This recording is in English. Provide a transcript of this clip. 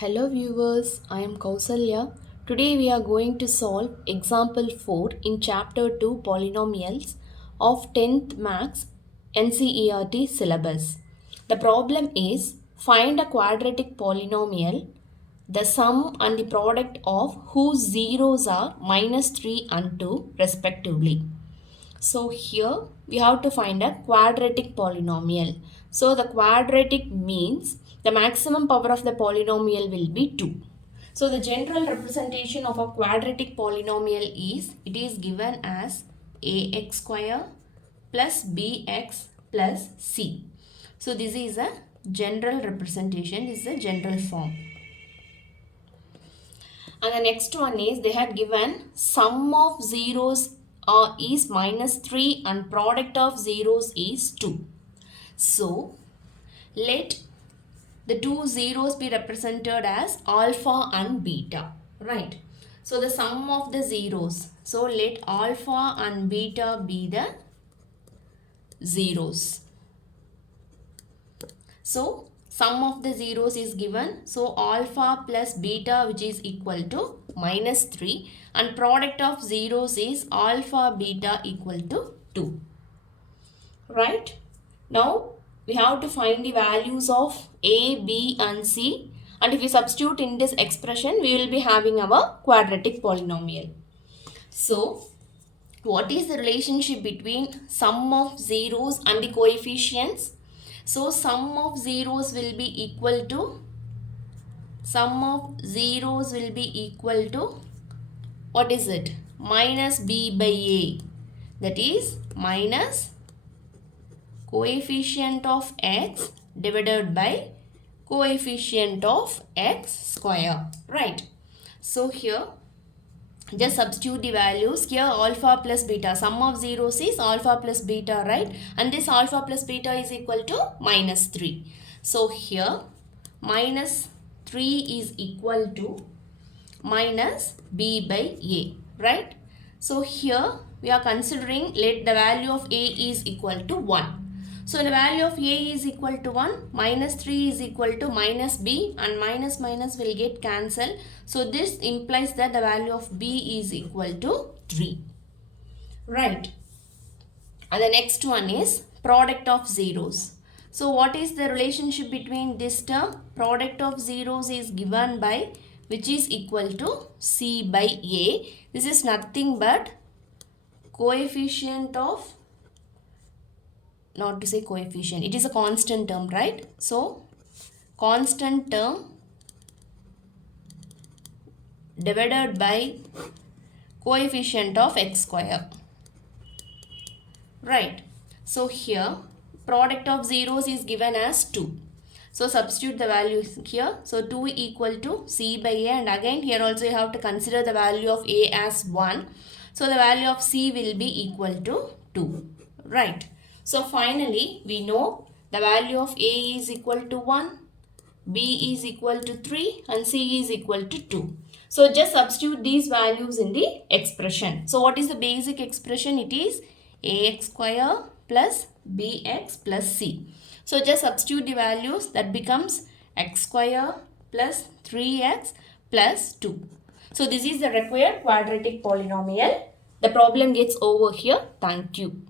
Hello viewers, I am Kausalya. Today we are going to solve example 4 in chapter 2 polynomials of 10th Maths NCERT syllabus. The problem is find a quadratic polynomial, the sum and the product of whose zeros are minus 3 and 2 respectively. So here we have to find a quadratic polynomial. So the quadratic means the maximum power of the polynomial will be 2. So the general representation of a quadratic polynomial is, it is given as ax square plus bx plus c. So this is a general representation, this is a general form. And the next one is they had given sum of zeros is minus 3 and product of zeros is 2. So let the two zeros be represented as alpha and beta, right? So the sum of the zeros. So let alpha and beta be the zeros. So sum of the zeros is given. So alpha plus beta, which is equal to minus 3, and product of zeros is alpha beta equal to 2. Right? Now we have to find the values of a, b and c, and if we substitute in this expression, we will be having our quadratic polynomial. So what is the relationship between sum of zeros and the coefficients? So sum of zeros will be equal to what is it? Minus b by a, that is minus coefficient of x divided by coefficient of x square, right? So here just substitute the values. Here alpha plus beta, sum of zeros is alpha plus beta, right? And this alpha plus beta is equal to minus 3. So here minus 3 is equal to minus b by a, right? So here we are considering let the value of a is equal to 1. So the value of a is equal to 1, minus 3 is equal to minus b, and minus minus will get cancelled. So this implies that the value of b is equal to 3. Right. And the next one is product of zeros. So what is the relationship between this term? Product of zeros is given by, which is equal to c by a. This is nothing but coefficient of, not to say coefficient, it is a constant term, right? So constant term divided by coefficient of x square, right? So here product of zeros is given as 2. So substitute the value here. So 2 equal to c by a, and again here also you have to consider the value of a as 1. So the value of c will be equal to 2, right? So finally we know the value of a is equal to 1, b is equal to 3 and c is equal to 2. So just substitute these values in the expression. So what is the basic expression? It is ax square plus bx plus c. So just substitute the values, that becomes x square plus 3x plus 2. So this is the required quadratic polynomial. The problem gets over here. Thank you.